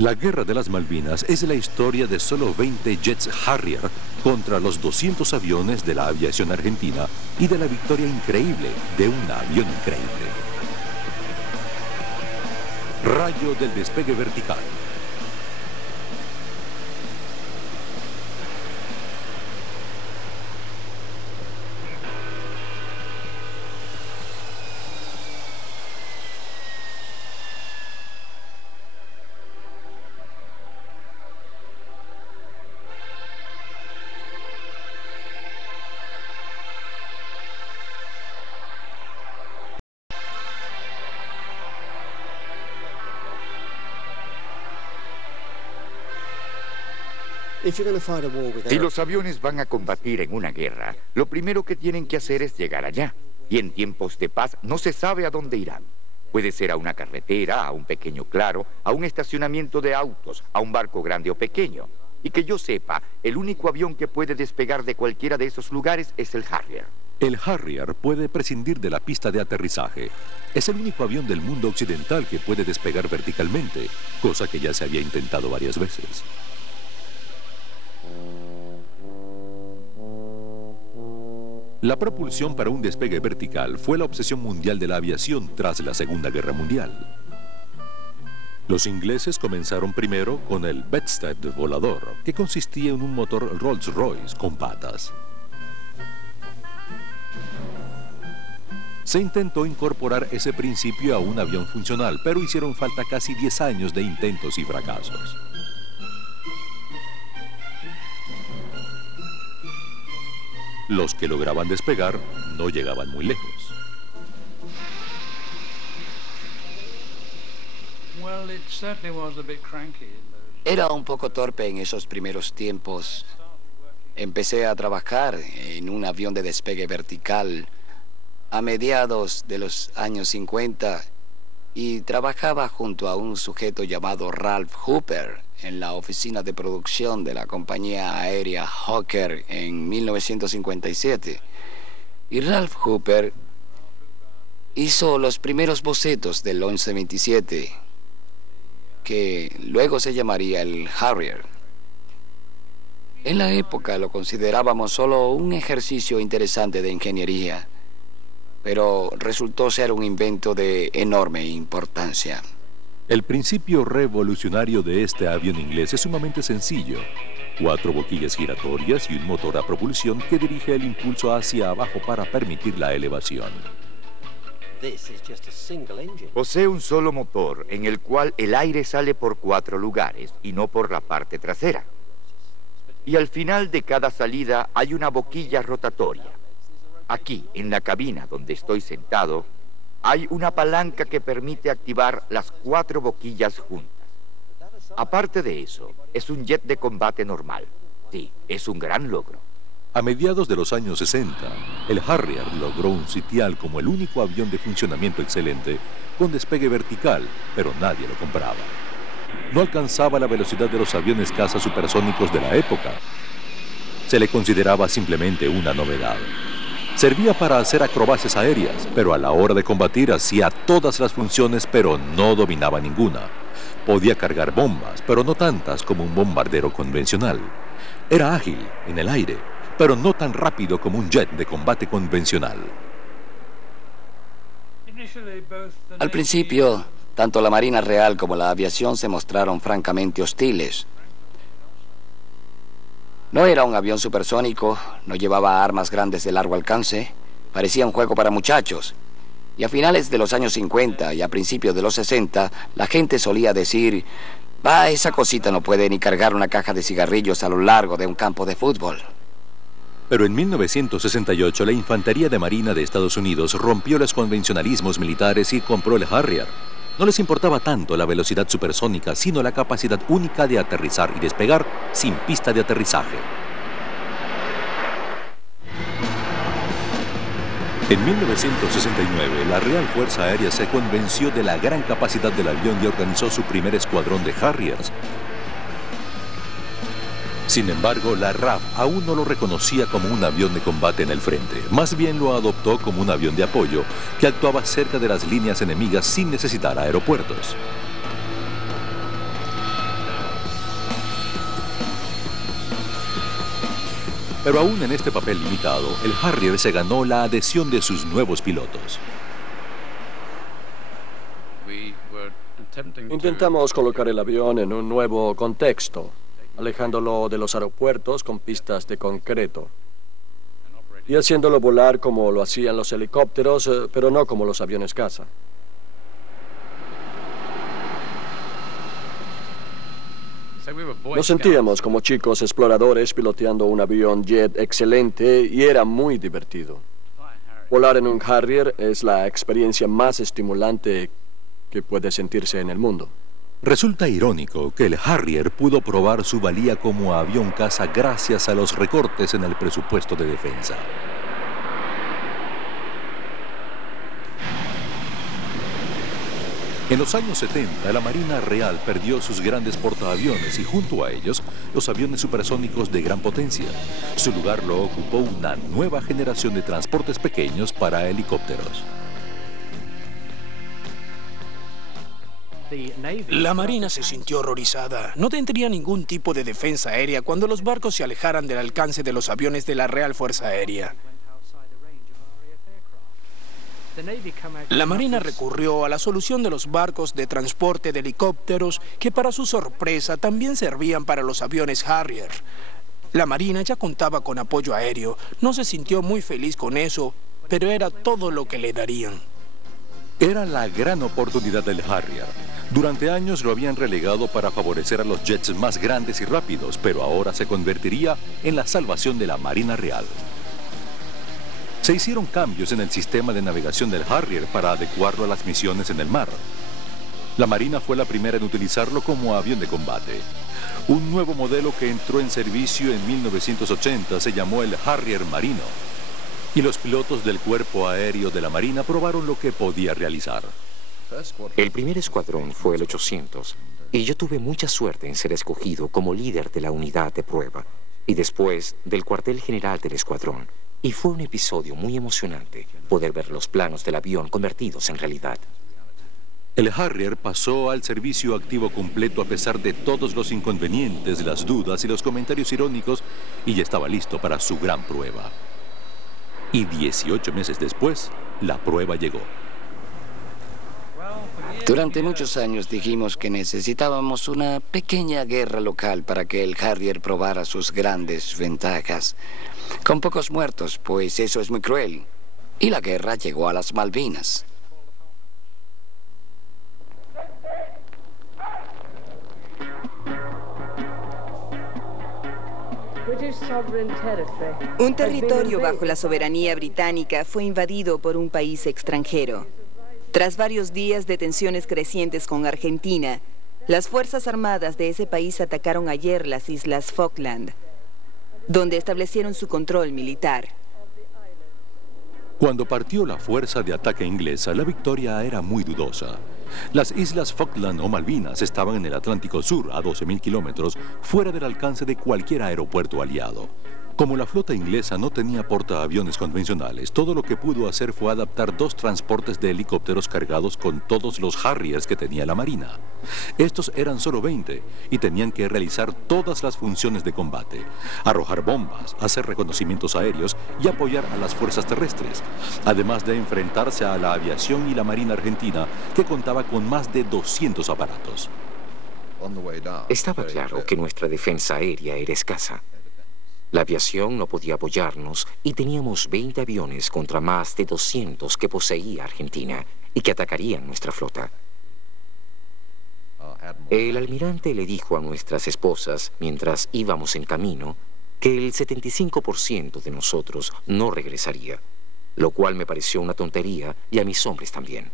La Guerra de las Malvinas es la historia de solo 20 jets Harrier contra los 200 aviones de la aviación argentina y de la victoria increíble de un avión increíble. Rayo del despegue vertical. Si los aviones van a combatir en una guerra, lo primero que tienen que hacer es llegar allá. Y en tiempos de paz no se sabe a dónde irán. Puede ser a una carretera, a un pequeño claro, a un estacionamiento de autos, a un barco grande o pequeño. Y que yo sepa, el único avión que puede despegar de cualquiera de esos lugares es el Harrier. El Harrier puede prescindir de la pista de aterrizaje. Es el único avión del mundo occidental que puede despegar verticalmente, cosa que ya se había intentado varias veces. La propulsión para un despegue vertical fue la obsesión mundial de la aviación tras la Segunda Guerra Mundial. Los ingleses comenzaron primero con el Bedstead volador, que consistía en un motor Rolls-Royce con patas. Se intentó incorporar ese principio a un avión funcional, pero hicieron falta casi 10 años de intentos y fracasos. Los que lograban despegar no llegaban muy lejos. Era un poco torpe en esos primeros tiempos. Empecé a trabajar en un avión de despegue vertical a mediados de los años 50 y trabajaba junto a un sujeto llamado Ralph Hooper en la oficina de producción de la compañía aérea Hawker en 1957. Y Ralph Hooper hizo los primeros bocetos del 1127, que luego se llamaría el Harrier. En la época lo considerábamos solo un ejercicio interesante de ingeniería, pero resultó ser un invento de enorme importancia. El principio revolucionario de este avión inglés es sumamente sencillo. 4 boquillas giratorias y un motor a propulsión que dirige el impulso hacia abajo para permitir la elevación. Posee un solo motor en el cual el aire sale por 4 lugares y no por la parte trasera. Y al final de cada salida hay una boquilla rotatoria. Aquí, en la cabina donde estoy sentado, hay una palanca que permite activar las 4 boquillas juntas. Aparte de eso, es un jet de combate normal. Sí, es un gran logro. A mediados de los años 60, el Harrier logró un sitial como el único avión de funcionamiento excelente con despegue vertical, pero nadie lo compraba. No alcanzaba la velocidad de los aviones caza supersónicos de la época. Se le consideraba simplemente una novedad. Servía para hacer acrobacias aéreas, pero a la hora de combatir hacía todas las funciones, pero no dominaba ninguna. Podía cargar bombas, pero no tantas como un bombardero convencional. Era ágil en el aire, pero no tan rápido como un jet de combate convencional. Al principio, tanto la Marina Real como la aviación se mostraron francamente hostiles. No era un avión supersónico, no llevaba armas grandes de largo alcance, parecía un juego para muchachos. Y a finales de los años 50 y a principios de los 60, la gente solía decir: "Va, esa cosita no puede ni cargar una caja de cigarrillos a lo largo de un campo de fútbol". Pero en 1968, la Infantería de Marina de Estados Unidos rompió los convencionalismos militares y compró el Harrier. No les importaba tanto la velocidad supersónica, sino la capacidad única de aterrizar y despegar sin pista de aterrizaje. En 1969, la Real Fuerza Aérea se convenció de la gran capacidad del avión y organizó su primer escuadrón de Harriers. Sin embargo, la RAF aún no lo reconocía como un avión de combate en el frente. Más bien lo adoptó como un avión de apoyo que actuaba cerca de las líneas enemigas sin necesitar aeropuertos. Pero aún en este papel limitado, el Harrier se ganó la adhesión de sus nuevos pilotos. Intentamos colocar el avión en un nuevo contexto, alejándolo de los aeropuertos con pistas de concreto y haciéndolo volar como lo hacían los helicópteros, pero no como los aviones caza. Nos sentíamos como chicos exploradores piloteando un avión jet excelente y era muy divertido. Volar en un Harrier es la experiencia más estimulante que puede sentirse en el mundo. Resulta irónico que el Harrier pudo probar su valía como avión caza gracias a los recortes en el presupuesto de defensa. En los años 70, la Marina Real perdió sus grandes portaaviones y junto a ellos, los aviones supersónicos de gran potencia. Su lugar lo ocupó una nueva generación de transportes pequeños para helicópteros. La Marina se sintió horrorizada. No tendría ningún tipo de defensa aérea cuando los barcos se alejaran del alcance de los aviones de la Real Fuerza Aérea. La Marina recurrió a la solución de los barcos de transporte de helicópteros que para su sorpresa también servían para los aviones Harrier. La Marina ya contaba con apoyo aéreo. No se sintió muy feliz con eso, pero era todo lo que le darían. Era la gran oportunidad del Harrier. Durante años lo habían relegado para favorecer a los jets más grandes y rápidos, pero ahora se convertiría en la salvación de la Marina Real. Se hicieron cambios en el sistema de navegación del Harrier para adecuarlo a las misiones en el mar. La Marina fue la primera en utilizarlo como avión de combate. Un nuevo modelo que entró en servicio en 1980 se llamó el Harrier Marino. Y los pilotos del Cuerpo Aéreo de la Marina probaron lo que podía realizar. El primer escuadrón fue el 800 y yo tuve mucha suerte en ser escogido como líder de la unidad de prueba y después del cuartel general del escuadrón. Y fue un episodio muy emocionante poder ver los planos del avión convertidos en realidad. El Harrier pasó al servicio activo completo a pesar de todos los inconvenientes, las dudas y los comentarios irónicos y ya estaba listo para su gran prueba. Y 18 meses después, la prueba llegó. Durante muchos años dijimos que necesitábamos una pequeña guerra local para que el Harrier probara sus grandes ventajas. Con pocos muertos, pues eso es muy cruel. Y la guerra llegó a las Malvinas. Un territorio bajo la soberanía británica fue invadido por un país extranjero. Tras varios días de tensiones crecientes con Argentina, las Fuerzas Armadas de ese país atacaron ayer las Islas Falkland, donde establecieron su control militar. Cuando partió la fuerza de ataque inglesa, la victoria era muy dudosa. Las Islas Falkland o Malvinas estaban en el Atlántico Sur, a 12.000 kilómetros, fuera del alcance de cualquier aeropuerto aliado. Como la flota inglesa no tenía portaaviones convencionales, todo lo que pudo hacer fue adaptar 2 transportes de helicópteros cargados con todos los Harriers que tenía la Marina. Estos eran solo 20 y tenían que realizar todas las funciones de combate: arrojar bombas, hacer reconocimientos aéreos y apoyar a las fuerzas terrestres, además de enfrentarse a la aviación y la Marina Argentina, que contaba con más de 200 aparatos. Estaba claro que nuestra defensa aérea era escasa. La aviación no podía apoyarnos y teníamos 20 aviones contra más de 200 que poseía Argentina y que atacarían nuestra flota. El almirante le dijo a nuestras esposas, mientras íbamos en camino, que el 75% de nosotros no regresaría, lo cual me pareció una tontería y a mis hombres también.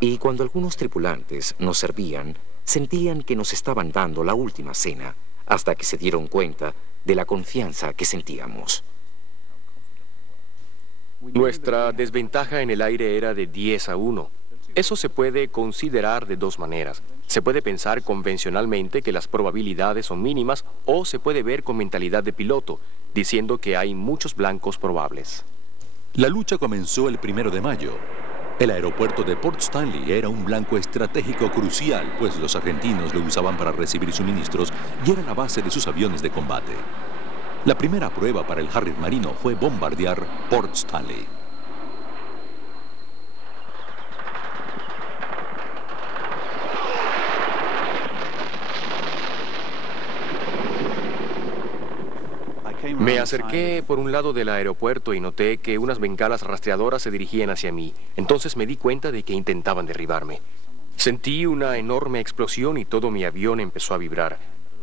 Y cuando algunos tripulantes nos servían, sentían que nos estaban dando la última cena, hasta que se dieron cuenta de la confianza que sentíamos. Nuestra desventaja en el aire era de 10-1. Eso se puede considerar de 2 maneras. Se puede pensar convencionalmente que las probabilidades son mínimas o se puede ver con mentalidad de piloto, diciendo que hay muchos blancos probables. La lucha comenzó el 1 de mayo. El aeropuerto de Port Stanley era un blanco estratégico crucial, pues los argentinos lo usaban para recibir suministros y era la base de sus aviones de combate. La primera prueba para el Harrier marino fue bombardear Port Stanley. Me acerqué por un lado del aeropuerto y noté que unas bengalas rastreadoras se dirigían hacia mí. Entonces me di cuenta de que intentaban derribarme. Sentí una enorme explosión y todo mi avión empezó a vibrar.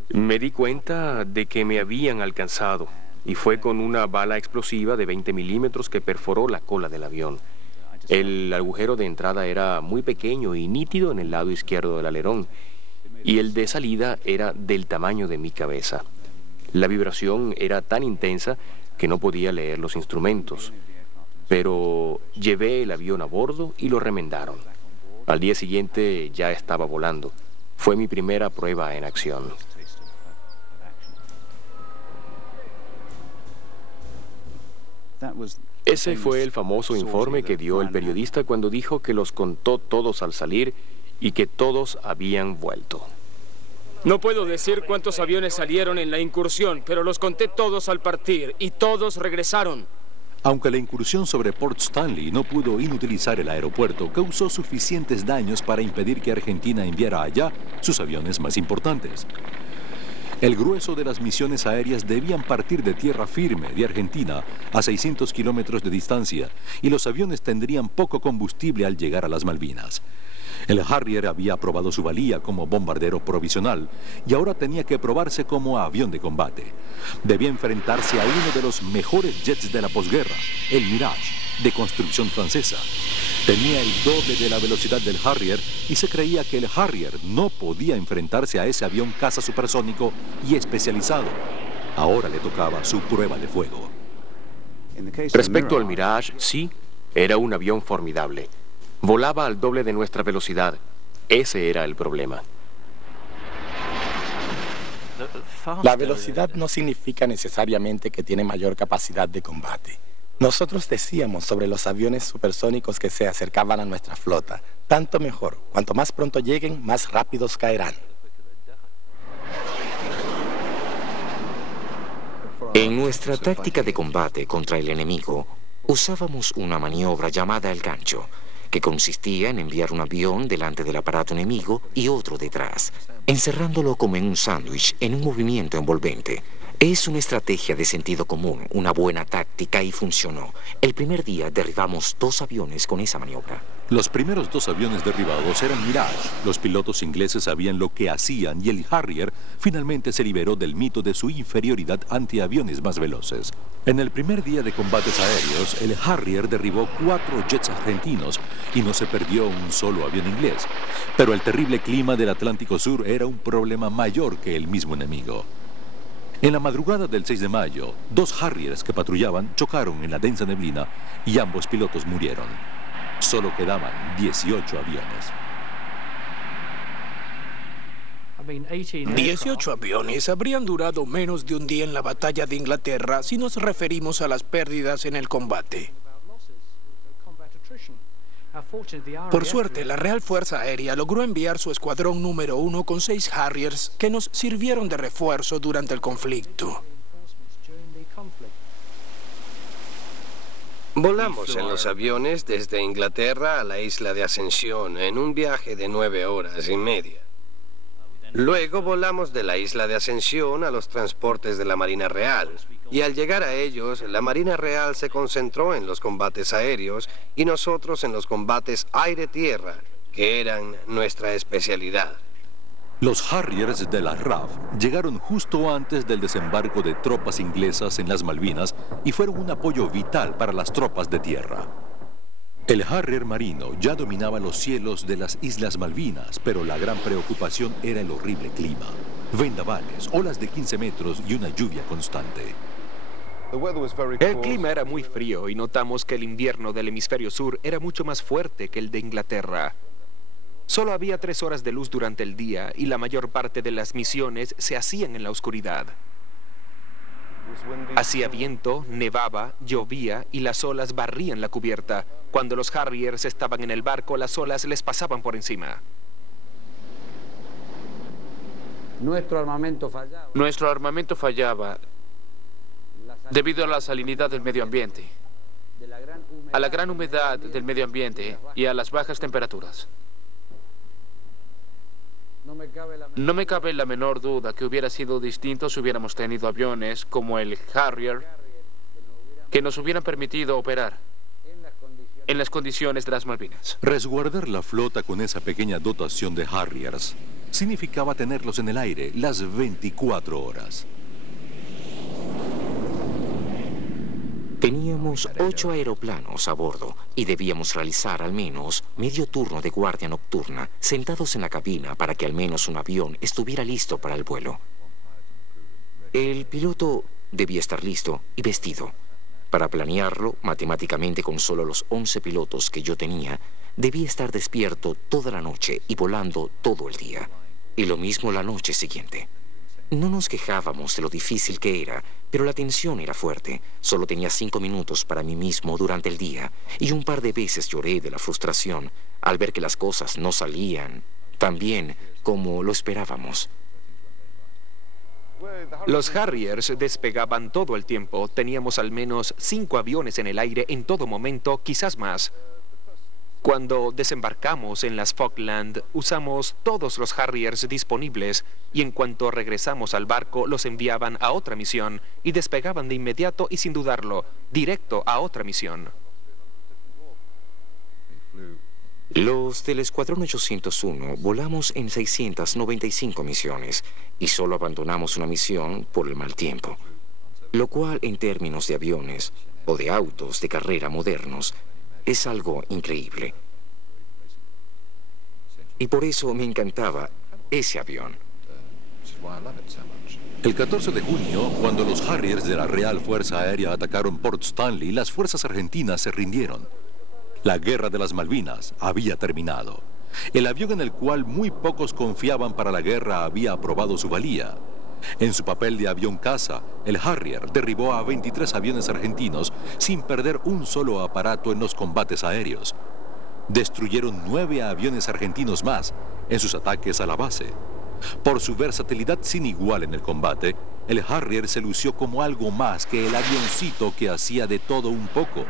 Me di cuenta de que me habían alcanzado y fue con una bala explosiva de 20 milímetros que perforó la cola del avión. El agujero de entrada era muy pequeño y nítido en el lado izquierdo del alerón y el de salida era del tamaño de mi cabeza. La vibración era tan intensa que no podía leer los instrumentos, pero llevé el avión a bordo y lo remendaron. Al día siguiente ya estaba volando. Fue mi primera prueba en acción. Ese fue el famoso informe que dio el periodista cuando dijo que los contó todos al salir y que todos habían vuelto. No puedo decir cuántos aviones salieron en la incursión, pero los conté todos al partir y todos regresaron. Aunque la incursión sobre Port Stanley no pudo inutilizar el aeropuerto, causó suficientes daños para impedir que Argentina enviara allá sus aviones más importantes. El grueso de las misiones aéreas debían partir de tierra firme de Argentina a 600 kilómetros de distancia y los aviones tendrían poco combustible al llegar a las Malvinas. El Harrier había probado su valía como bombardero provisional y ahora tenía que probarse como avión de combate. Debía enfrentarse a uno de los mejores jets de la posguerra, el Mirage, de construcción francesa. Tenía el doble de la velocidad del Harrier y se creía que el Harrier no podía enfrentarse a ese avión caza supersónico y especializado. Ahora le tocaba su prueba de fuego. Respecto al Mirage, sí, era un avión formidable. Volaba al doble de nuestra velocidad. Ese era el problema. La velocidad no significa necesariamente que tiene mayor capacidad de combate. Nosotros decíamos sobre los aviones supersónicos que se acercaban a nuestra flota, tanto mejor. Cuanto más pronto lleguen, más rápidos caerán. En nuestra táctica de combate contra el enemigo, usábamos una maniobra llamada el gancho, que consistía en enviar un avión delante del aparato enemigo y otro detrás, encerrándolo como en un sándwich en un movimiento envolvente. Es una estrategia de sentido común, una buena táctica y funcionó. El primer día derribamos 2 aviones con esa maniobra. Los primeros 2 aviones derribados eran Mirage. Los pilotos ingleses sabían lo que hacían y el Harrier finalmente se liberó del mito de su inferioridad ante aviones más veloces. En el primer día de combates aéreos, el Harrier derribó 4 jets argentinos y no se perdió un solo avión inglés. Pero el terrible clima del Atlántico Sur era un problema mayor que el mismo enemigo. En la madrugada del 6 de mayo, 2 Harriers que patrullaban chocaron en la densa neblina y ambos pilotos murieron. Solo quedaban 18 aviones. 18 aviones habrían durado menos de un día en la batalla de Inglaterra si nos referimos a las pérdidas en el combate. Por suerte, la Real Fuerza Aérea logró enviar su escuadrón número 1 con 6 Harriers que nos sirvieron de refuerzo durante el conflicto. Volamos en los aviones desde Inglaterra a la isla de Ascensión en un viaje de 9 horas y media. Luego volamos de la isla de Ascensión a los transportes de la Marina Real. Y al llegar a ellos, la Marina Real se concentró en los combates aéreos y nosotros en los combates aire-tierra, que eran nuestra especialidad. Los Harriers de la RAF llegaron justo antes del desembarco de tropas inglesas en las Malvinas y fueron un apoyo vital para las tropas de tierra. El Harrier marino ya dominaba los cielos de las Islas Malvinas, pero la gran preocupación era el horrible clima. Vendavales, olas de 15 metros y una lluvia constante. El clima era muy frío y notamos que el invierno del hemisferio sur era mucho más fuerte que el de Inglaterra. Solo había 3 horas de luz durante el día y la mayor parte de las misiones se hacían en la oscuridad. Hacía viento, nevaba, llovía y las olas barrían la cubierta. Cuando los Harriers estaban en el barco, las olas les pasaban por encima. Nuestro armamento fallaba. debido a la salinidad del medio ambiente, a la gran humedad del medio ambiente y a las bajas temperaturas. No me cabe la menor duda que hubiera sido distinto si hubiéramos tenido aviones como el Harrier que nos hubieran permitido operar en las condiciones de las Malvinas. Resguardar la flota con esa pequeña dotación de Harriers significaba tenerlos en el aire las 24 horas. Teníamos 8 aeroplanos a bordo y debíamos realizar al menos medio turno de guardia nocturna sentados en la cabina para que al menos un avión estuviera listo para el vuelo. El piloto debía estar listo y vestido. Para planearlo, matemáticamente con solo los 11 pilotos que yo tenía, debía estar despierto toda la noche y volando todo el día. Y lo mismo la noche siguiente. No nos quejábamos de lo difícil que era, pero la tensión era fuerte. Solo tenía 5 minutos para mí mismo durante el día, y un par de veces lloré de la frustración al ver que las cosas no salían tan bien como lo esperábamos. Los Harriers despegaban todo el tiempo. Teníamos al menos 5 aviones en el aire en todo momento, quizás más. Cuando desembarcamos en las Falkland, usamos todos los Harriers disponibles y en cuanto regresamos al barco los enviaban a otra misión y despegaban de inmediato y sin dudarlo, directo a otra misión. Los del Escuadrón 801 volamos en 695 misiones y solo abandonamos una misión por el mal tiempo, lo cual en términos de aviones o de autos de carrera modernos es algo increíble. Y por eso me encantaba ese avión. El 14 de junio, cuando los Harriers de la Real Fuerza Aérea atacaron Port Stanley, las fuerzas argentinas se rindieron. La guerra de las Malvinas había terminado. El avión en el cual muy pocos confiaban para la guerra había probado su valía. En su papel de avión caza, el Harrier derribó a 23 aviones argentinos sin perder un solo aparato en los combates aéreos. Destruyeron 9 aviones argentinos más en sus ataques a la base. Por su versatilidad sin igual en el combate, el Harrier se lució como algo más que el avioncito que hacía de todo un poco.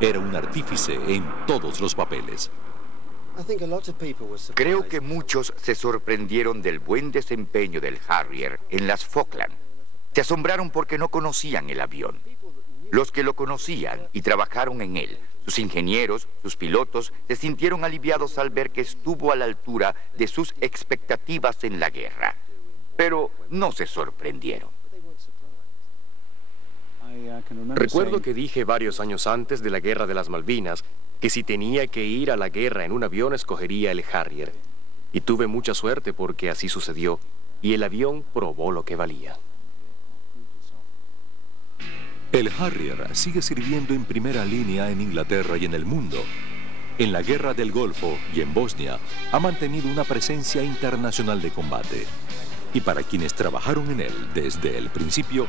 Era un artífice en todos los papeles. Creo que muchos se sorprendieron del buen desempeño del Harrier en las Falkland. Se asombraron porque no conocían el avión. Los que lo conocían y trabajaron en él, sus ingenieros, sus pilotos, se sintieron aliviados al ver que estuvo a la altura de sus expectativas en la guerra. Pero no se sorprendieron. Recuerdo que dije varios años antes de la guerra de las Malvinas que si tenía que ir a la guerra en un avión escogería el Harrier. Y tuve mucha suerte porque así sucedió y el avión probó lo que valía. El Harrier sigue sirviendo en primera línea en Inglaterra y en el mundo. En la Guerra del Golfo y en Bosnia ha mantenido una presencia internacional de combate. Y para quienes trabajaron en él desde el principio,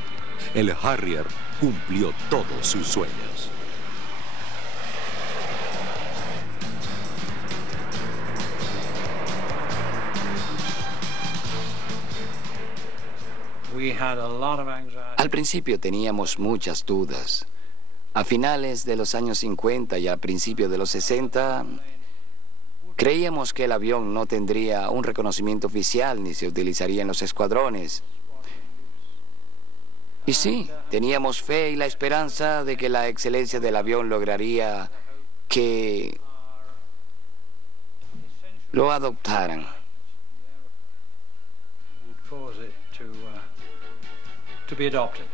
el Harrier cumplió todos sus sueños. Al principio teníamos muchas dudas. A finales de los años 50 y a principios de los 60, creíamos que el avión no tendría un reconocimiento oficial ni se utilizaría en los escuadrones. Y sí, teníamos fe y la esperanza de que la excelencia del avión lograría que lo adoptaran. To be adopted.